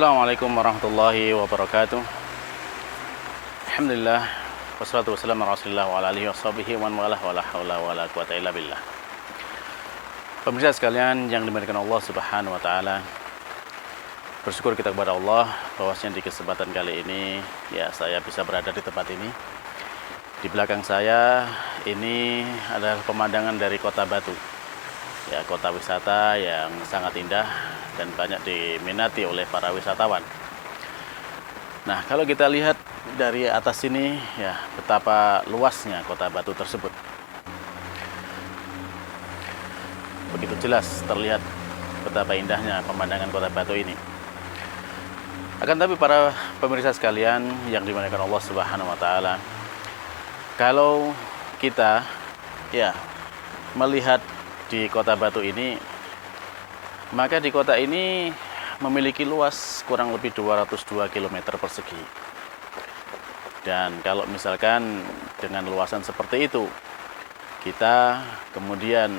Assalamualaikum warahmatullahi wabarakatuh. Alhamdulillah wassalatu wassalamu ala Rasulillah wa ala alihi washabihi wa man walah wala haula wala quwata illa billah. Pemirsa sekalian yang dimuliakan Allah Subhanahu wa taala, bersyukur kita kepada Allah bahwasanya di kesempatan kali ini ya saya bisa berada di tempat ini. Di belakang saya ini adalah pemandangan dari Kota Batu. Ya, kota wisata yang sangat indah dan banyak diminati oleh para wisatawan. Nah, kalau kita lihat dari atas sini, ya betapa luasnya Kota Batu tersebut. Begitu jelas terlihat betapa indahnya pemandangan Kota Batu ini. Akan tapi para pemirsa sekalian yang dimuliakan Allah Subhanahu wa taala, kalau kita ya melihat di Kota Batu ini, maka di kota ini memiliki luas kurang lebih 202 km persegi. Dan kalau misalkan dengan luasan seperti itu, kita kemudian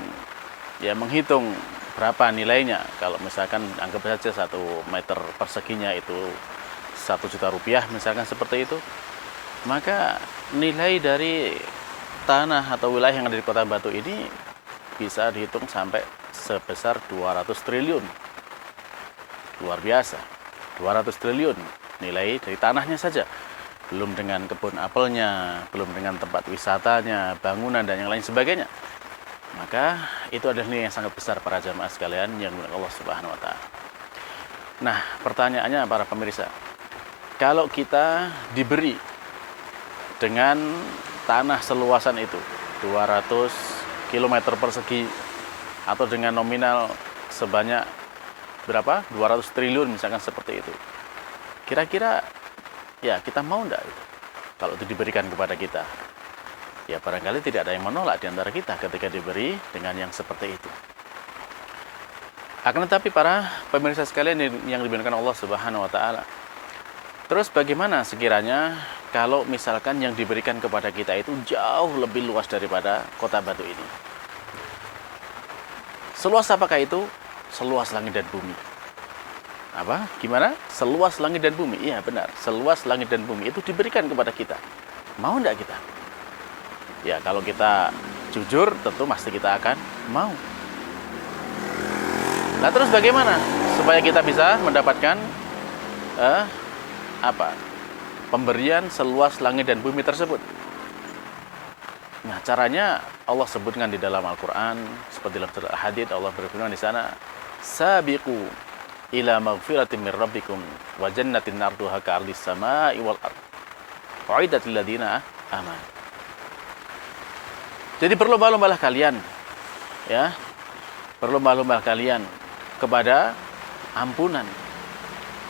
ya menghitung berapa nilainya. Kalau misalkan anggap saja 1 meter perseginya itu 1 juta rupiah misalkan seperti itu, maka nilai dari tanah atau wilayah yang ada di Kota Batu ini bisa dihitung sampai sebesar 200 triliun. Luar biasa, 200 triliun nilai dari tanahnya saja. Belum dengan kebun apelnya, belum dengan tempat wisatanya, bangunan dan yang lain sebagainya. Maka itu adalah nilai yang sangat besar para jamaah sekalian yang dimuliakan Allah Subhanahu wa taala. Nah, pertanyaannya para pemirsa, kalau kita diberi dengan tanah seluasan itu 200 kilometer persegi atau dengan nominal sebanyak berapa? 200 triliun misalkan seperti itu. Kira-kira ya kita mau enggak itu kalau itu diberikan kepada kita? Ya barangkali tidak ada yang menolak di antara kita ketika diberi dengan yang seperti itu. Akan tetapi para pemirsa sekalian yang dimuliakan Allah Subhanahu wa taala, terus bagaimana sekiranya kalau misalkan yang diberikan kepada kita itu jauh lebih luas daripada Kota Batu ini? Seluas apakah itu? Seluas langit dan bumi. Apa? Gimana? Seluas langit dan bumi. Iya benar, seluas langit dan bumi itu diberikan kepada kita. Mau enggak kita? Ya kalau kita jujur tentu pasti kita akan mau. Nah terus bagaimana supaya kita bisa mendapatkan pemberian seluas langit dan bumi tersebut? Nah, caranya Allah sebutkan di dalam Al-Qur'an, seperti dalam surah Al-Hadid Allah berfirman di sana, "Sabiqu ila maghfiratin mir rabbikum wa jannatin 'arduha ka'ardis samai wal ard. U'iddat lil ladzina amanu." Jadi berlomba-lombalah kalian ya. Berlomba-lombalah kalian kepada ampunan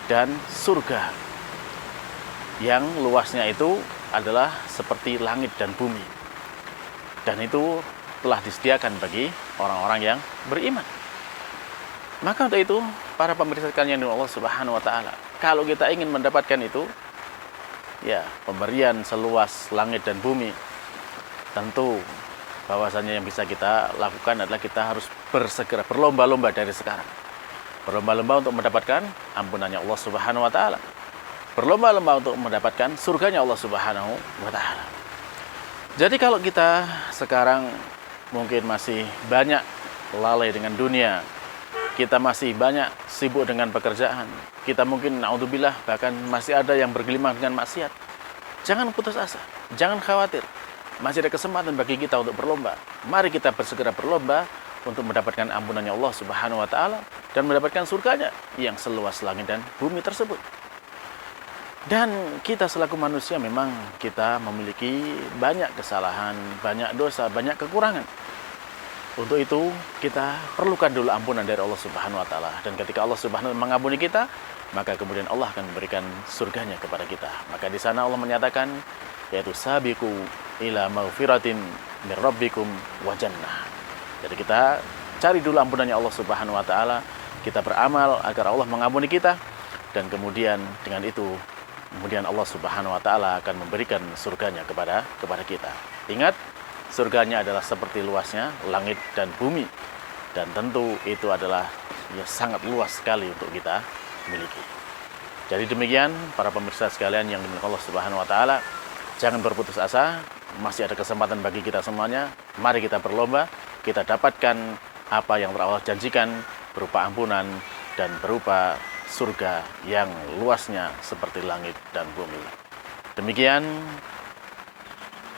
dan surga yang luasnya itu adalah seperti langit dan bumi. Dan itu telah disediakan bagi orang-orang yang beriman. Maka untuk itu, para pemirsa sekalian Allah Subhanahu wa taala, kalau kita ingin mendapatkan itu, ya, pemberian seluas langit dan bumi, tentu bahwasanya yang bisa kita lakukan adalah kita harus bersegera berlomba-lomba dari sekarang. Berlomba-lomba untuk mendapatkan ampunannya Allah Subhanahu wa taala. Berlomba-lomba untuk mendapatkan surganya Allah Subhanahu wa taala. Jadi kalau kita sekarang mungkin masih banyak lalai dengan dunia, kita masih banyak sibuk dengan pekerjaan, kita mungkin naudzubillah bahkan masih ada yang bergelimang dengan maksiat, jangan putus asa, jangan khawatir. Masih ada kesempatan bagi kita untuk berlomba. Mari kita bersegera berlomba untuk mendapatkan ampunannya Allah Subhanahu wa taala dan mendapatkan surganya yang seluas langit dan bumi tersebut. Dan kita selaku manusia memang kita memiliki banyak kesalahan, banyak dosa, banyak kekurangan. Untuk itu kita perlukan dulu ampunan dari Allah Subhanahu wa taala. Dan ketika Allah Subhanahu wa taala mengampuni kita, maka kemudian Allah akan memberikan surganya kepada kita. Maka di sana Allah menyatakan yaitu sabiqu ila maghfiratin mir rabbikum wa jannah. Jadi kita cari dulu ampunannya Allah Subhanahu wa taala, kita beramal agar Allah mengampuni kita, dan kemudian dengan itu kemudian Allah Subhanahu wa taala akan memberikan surganya kepada kita. Ingat, surganya adalah seperti luasnya langit dan bumi. Dan tentu itu adalah ya sangat luas sekali untuk kita miliki. Jadi demikian para pemirsa sekalian yang dimuliakan Allah Subhanahu wa taala, jangan berputus asa, masih ada kesempatan bagi kita semuanya. Mari kita berlomba, kita dapatkan apa yang Allah janjikan berupa ampunan dan berupa surga yang luasnya seperti langit dan bumi. Demikian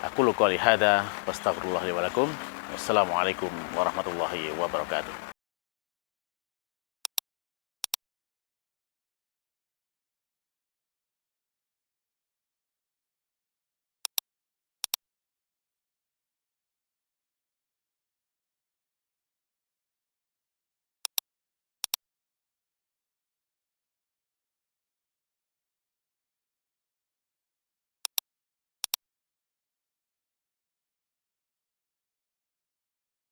aku qouli hadza wastaghfirullah li wa lakum. Wassalamualaikum warahmatullahi wabarakatuh.